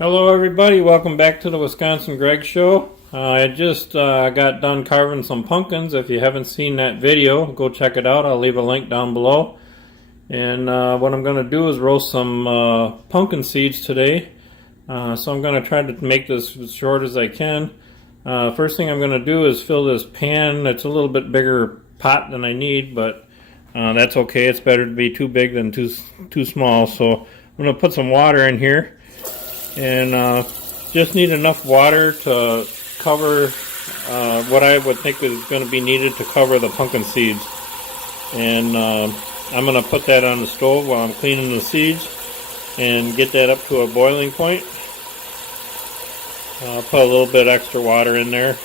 Hello everybody, welcome back to the Wisconsin Greg Show. I just got done carving some pumpkins. If you haven't seen that video, go check it out. I'll leave a link down below. And what I'm going to do is roast some pumpkin seeds today. So I'm going to try to make this as short as I can. First thing I'm going to do is fill this pan. It's a little bit bigger pot than I need, but that's okay. It's better to be too big than too small. So I'm going to put some water in here. And just need enough water to cover what I would think is going to be needed to cover the pumpkin seeds. And I'm going to put that on the stove while I'm cleaning the seeds and get that up to a boiling point. I'll put a little bit extra water in there,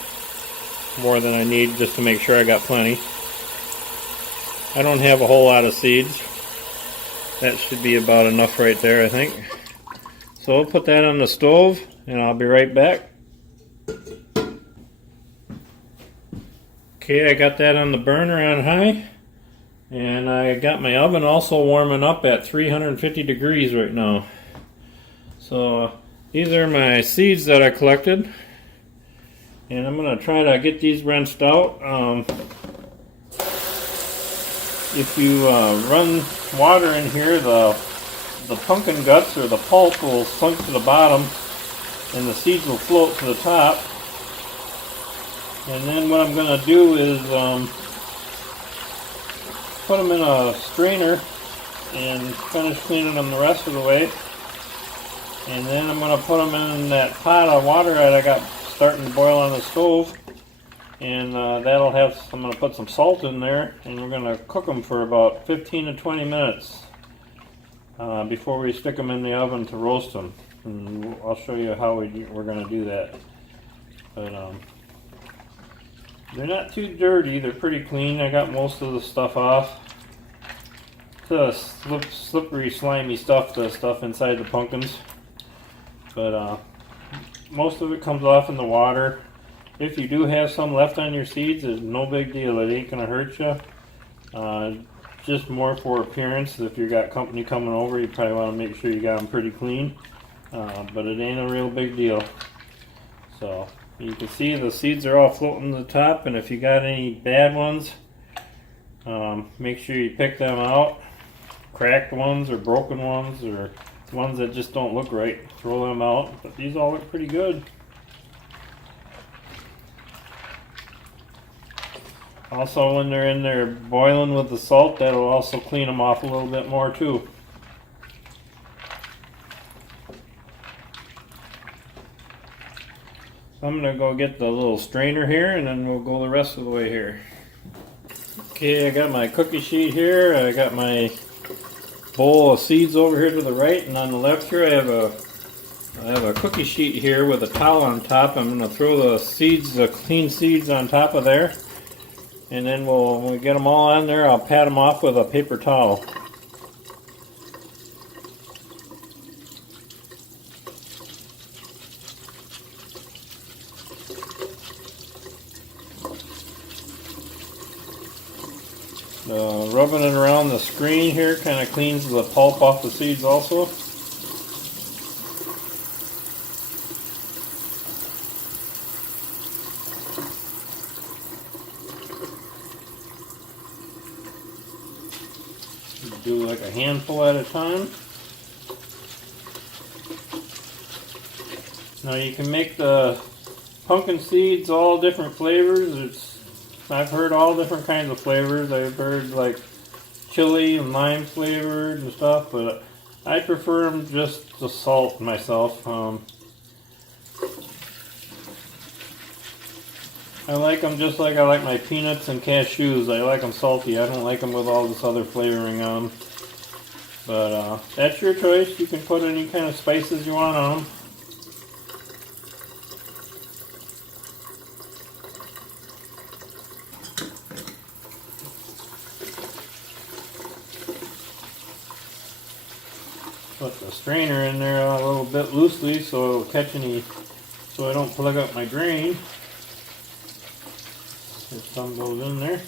more than I need, just to make sure I got plenty. I don't have a whole lot of seeds. That should be about enough right there, I think. So I'll put that on the stove and I'll be right back. Okay, I got that on the burner on high. And I got my oven also warming up at 350 degrees right now. So these are my seeds that I collected. And I'm going to try to get these rinsed out. If you run water in here, the pumpkin guts or the pulp will sink to the bottom and the seeds will float to the top. And then what I'm going to do is put them in a strainer and finish cleaning them the rest of the way. And then I'm going to put them in that pot of water that I got starting to boil on the stove. And I'm going to put some salt in there and we're going to cook them for about 15 to 20 minutes. Before we stick them in the oven to roast them. And I'll show you how we're going to do that. But they're not too dirty, they're pretty clean. I got most of the stuff off. The slippery, slimy stuff, the stuff inside the pumpkins. But most of it comes off in the water. If you do have some left on your seeds, it's no big deal. It ain't going to hurt you. Just more for appearance. If you got company coming over, you probably want to make sure you got them pretty clean. But it ain't a real big deal. So you can see the seeds are all floating to the top, and if you got any bad ones, make sure you pick them out. Cracked ones or broken ones or ones that just don't look right, throw them out. But these all look pretty good. Also, when they're in there boiling with the salt, that'll also clean them off a little bit more too. So I'm going to go get the little strainer here and then we'll go the rest of the way here. Okay, I got my cookie sheet here. I got my bowl of seeds over here to the right, and on the left here I have a cookie sheet here with a towel on top. I'm going to throw the clean seeds on top of there. And then when we get them all on there, I'll pat them off with a paper towel. Rubbing it around the screen here kind of cleans the pulp off the seeds also. Do like a handful at a time. Now you can make the pumpkin seeds all different flavors. I've heard all different kinds of flavors. I've heard like chili and lime flavored and stuff, but I prefer them just the salt myself. I like them just like I like my peanuts and cashews. I like them salty. I don't like them with all this other flavoring on them. But that's your choice. You can put any kind of spices you want on them. Put the strainer in there a little bit loosely so it'll catch so I don't plug up my drain. If some goes in there.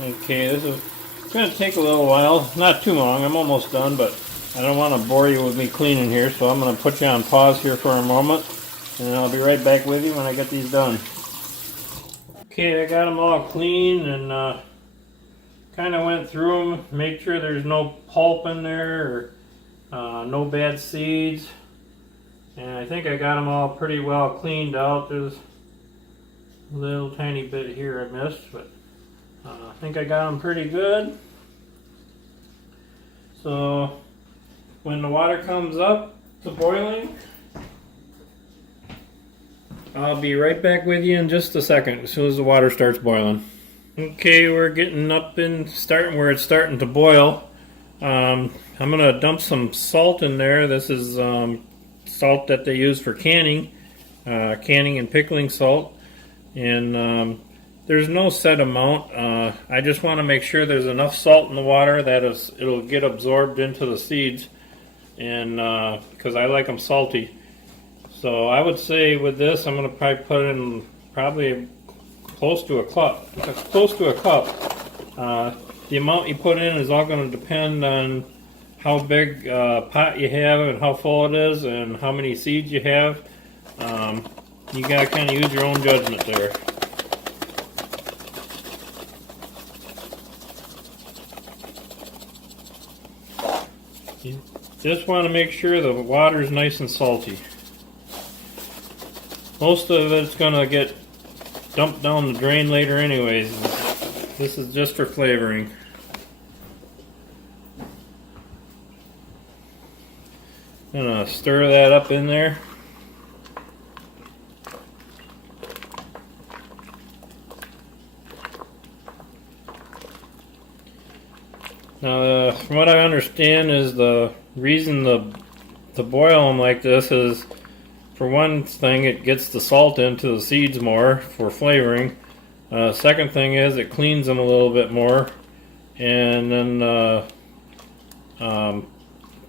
Okay, this is going to take a little while. Not too long. I'm almost done, but I don't want to bore you with me cleaning here, so I'm going to put you on pause here for a moment, and I'll be right back with you when I get these done. Okay, I got them all clean and kind of went through them, make sure there's no pulp in there or no bad seeds. And I think I got them all pretty well cleaned out. There's a little tiny bit here I missed, but I think I got them pretty good. So when the water comes up to boiling, I'll be right back with you in just a second as soon as the water starts boiling. Okay, we're getting up and starting where it's starting to boil. I'm going to dump some salt in there. This is salt that they use for canning and pickling salt. And there's no set amount. I just want to make sure there's enough salt in the water that it'll get absorbed into the seeds, and because I like them salty. So I would say with this, I'm going to probably put in close to a cup. The amount you put in is all going to depend on how big pot you have and how full it is and how many seeds you have. You got to kind of use your own judgment there. You just want to make sure the water is nice and salty. Most of it's going to get dumped down the drain later anyways. This is just for flavoring. I'm going to stir that up in there. Now, from what I understand is the reason to boil them like this is, for one thing, it gets the salt into the seeds more for flavoring. Second thing is it cleans them a little bit more. And then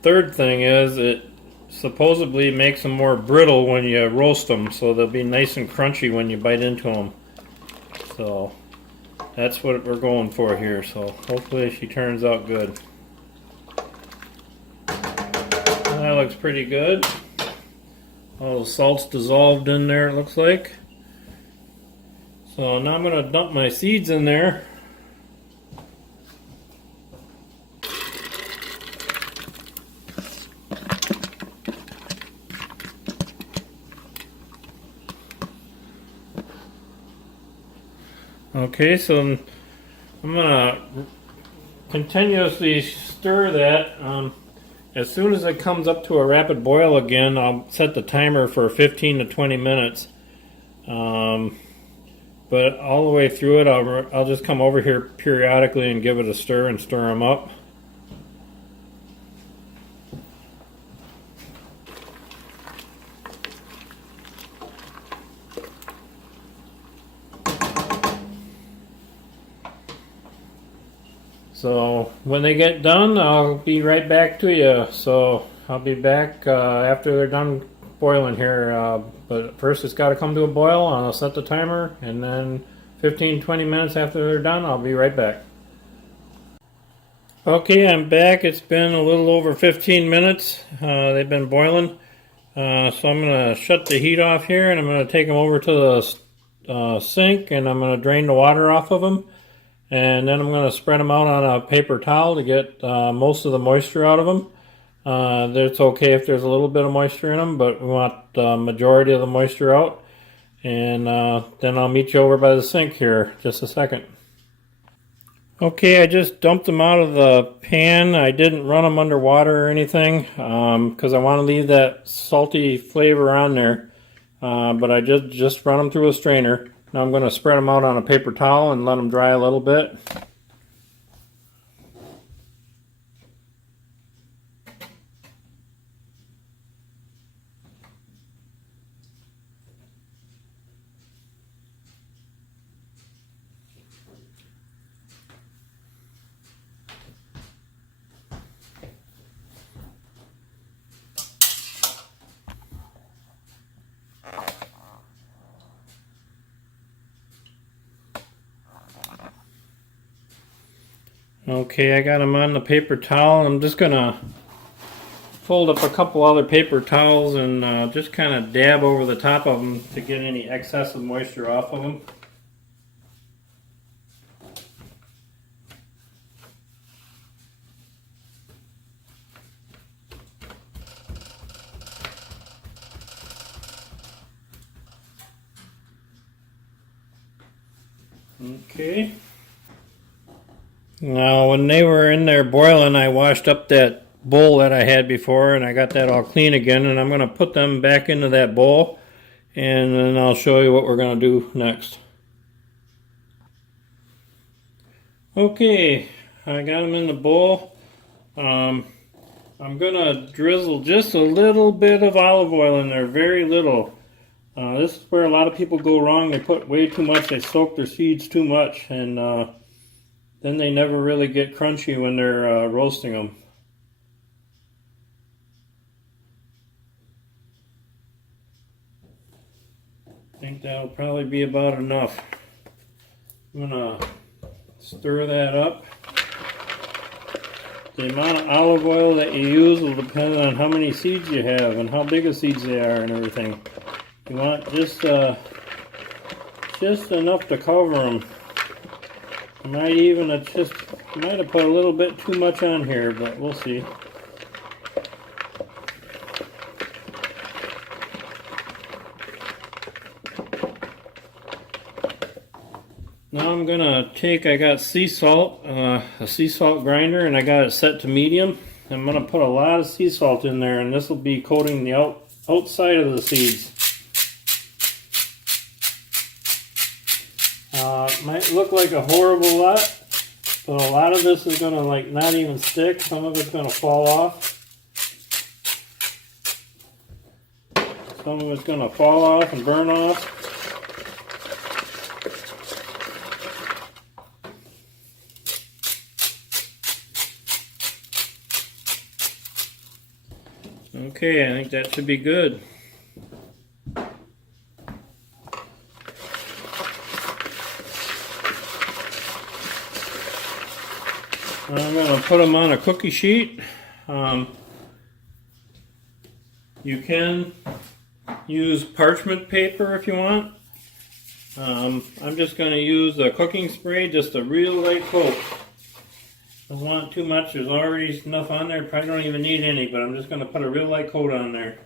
third thing is it supposedly makes them more brittle when you roast them, so they'll be nice and crunchy when you bite into them. So that's what we're going for here, so hopefully she turns out good. That looks pretty good. All the salt's dissolved in there, it looks like. So now I'm going to dump my seeds in there. Okay, so I'm going to continuously stir that. As soon as it comes up to a rapid boil again, I'll set the timer for 15 to 20 minutes. But all the way through it, I'll just come over here periodically and give it a stir and stir them up. So when they get done, I'll be right back to you. So I'll be back after they're done boiling here. But first it's got to come to a boil. I'll set the timer, and then 15-20 minutes after they're done, I'll be right back. Okay, I'm back. It's been a little over 15 minutes. They've been boiling. So I'm going to shut the heat off here, and I'm going to take them over to the sink, and I'm going to drain the water off of them. And then I'm going to spread them out on a paper towel to get most of the moisture out of them. It's okay if there's a little bit of moisture in them, but we want the majority of the moisture out. And then I'll meet you over by the sink here just a second. Okay, I just dumped them out of the pan. I didn't run them under water or anything because I want to leave that salty flavor on there. But I just run them through a strainer. Now I'm going to spread them out on a paper towel and let them dry a little bit. Okay, I got them on the paper towel. I'm just gonna fold up a couple other paper towels and just kind of dab over the top of them to get any excess of moisture off of them. Okay. Now when they were in there boiling, I washed up that bowl that I had before and I got that all clean again, and I'm going to put them back into that bowl and then I'll show you what we're going to do next. Okay, I got them in the bowl. I'm going to drizzle just a little bit of olive oil in there, very little. This is where a lot of people go wrong. They put way too much, they soak their seeds too much, and then they never really get crunchy when they're roasting them. I think that'll probably be about enough. I'm gonna stir that up. The amount of olive oil that you use will depend on how many seeds you have and how big of seeds they are and everything. You want just enough to cover them. I might even have put a little bit too much on here, but we'll see. Now I'm gonna take, I got sea salt, a sea salt grinder, and I got it set to medium. I'm gonna put a lot of sea salt in there, and this will be coating the outside of the seeds. It might look like a horrible lot, but a lot of this is gonna like not even stick. Some of it's gonna fall off. Some of it's gonna fall off and burn off. Okay, I think that should be good. I'm going to put them on a cookie sheet. You can use parchment paper if you want. I'm just going to use a cooking spray, just a real light coat. Don't want too much, there's already enough on there, probably don't even need any, but I'm just going to put a real light coat on there.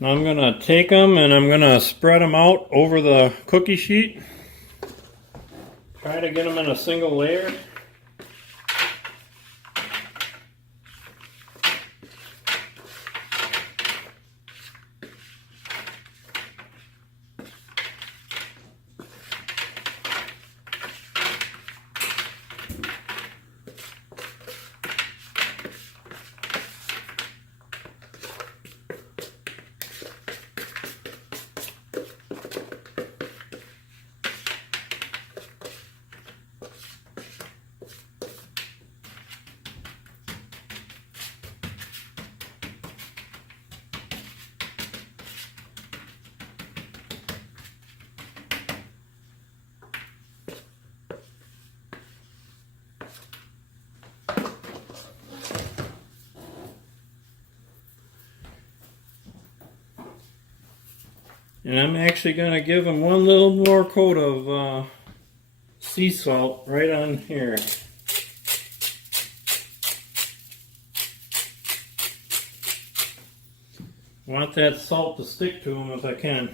Now I'm going to take them and I'm going to spread them out over the cookie sheet. Try to get them in a single layer. And I'm actually going to give them one little more coat of sea salt right on here. I want that salt to stick to them if I can.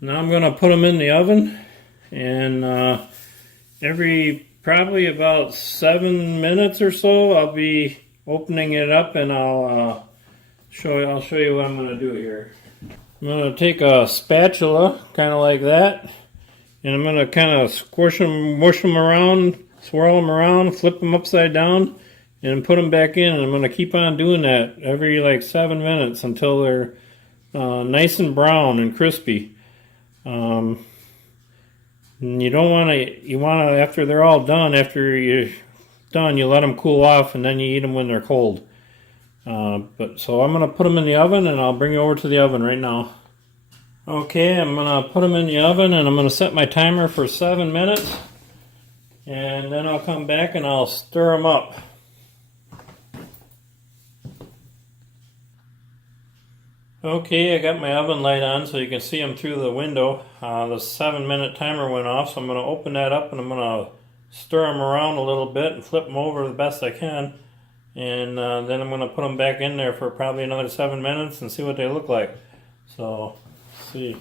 Now I'm going to put them in the oven, and every probably about 7 minutes or so I'll be opening it up, and I'll show you what I'm going to do here. I'm going to take a spatula, kind of like that, and I'm going to kind of squish them, mush them around, swirl them around, flip them upside down, and put them back in. And I'm going to keep on doing that every like 7 minutes until they're nice and brown and crispy. And you don't want to, you want to, after they're all done, after you're done, you let them cool off and then you eat them when they're cold. So I'm going to put them in the oven and I'll bring you over to the oven right now. Okay, I'm going to put them in the oven and I'm going to set my timer for 7 minutes. And then I'll come back and I'll stir them up. Okay, I got my oven light on so you can see them through the window. The 7-minute timer went off, so I'm going to open that up and I'm going to stir them around a little bit and flip them over the best I can. And then I'm going to put them back in there for probably another 7 minutes and see what they look like. So, let's see.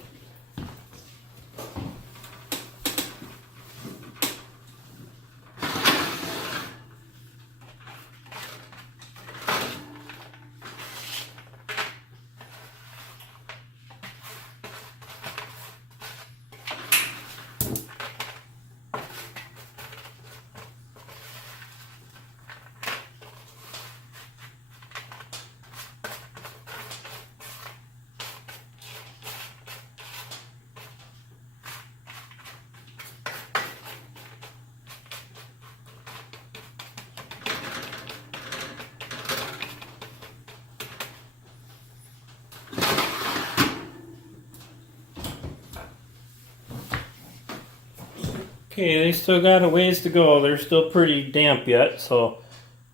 Okay, they still got a ways to go. They're still pretty damp yet, so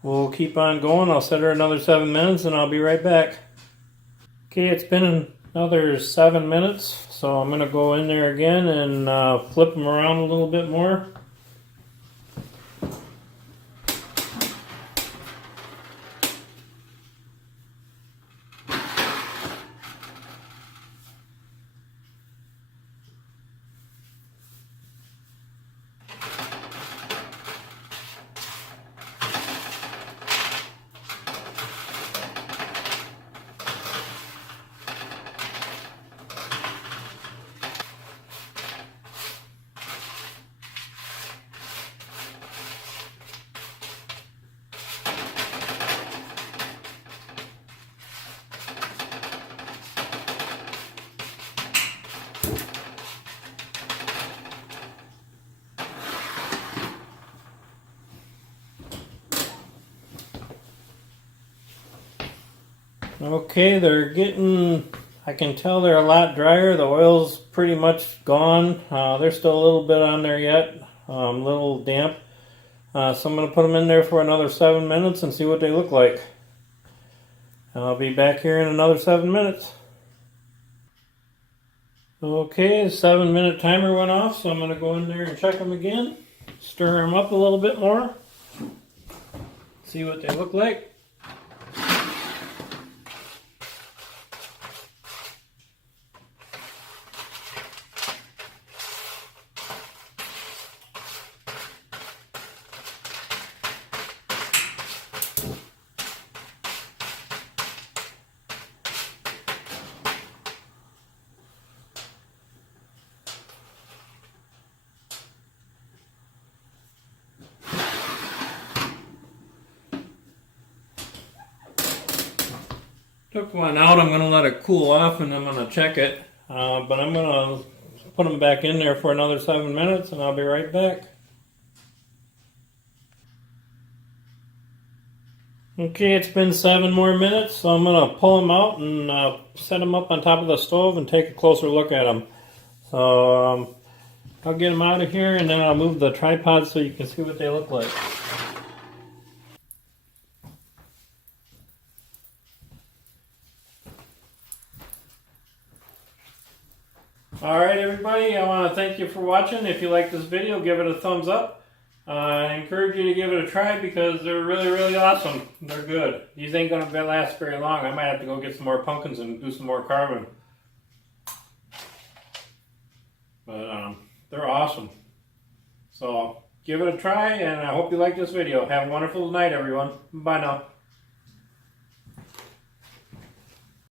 we'll keep on going. I'll set her another 7 minutes and I'll be right back. Okay, it's been another 7 minutes, so I'm going to go in there again and flip them around a little bit more. Okay, they're getting, I can tell they're a lot drier. The oil's pretty much gone. There's still a little bit on there yet, a little damp. So I'm going to put them in there for another 7 minutes and see what they look like. I'll be back here in another 7 minutes. Okay, the 7-minute timer went off, so I'm going to go in there and check them again. Stir them up a little bit more. See what they look like. Took one out. I'm going to let it cool off and I'm going to check it. But I'm going to put them back in there for another 7 minutes and I'll be right back. Okay, it's been 7 more minutes, so I'm going to pull them out and set them up on top of the stove and take a closer look at them. So I'll get them out of here and then I'll move the tripod so you can see what they look like. Alright everybody, I want to thank you for watching. If you like this video, give it a thumbs up. I encourage you to give it a try because they're really awesome. They're good. These ain't going to last very long. I might have to go get some more pumpkins and do some more carving. But they're awesome. So give it a try and I hope you like this video. Have a wonderful night everyone. Bye now.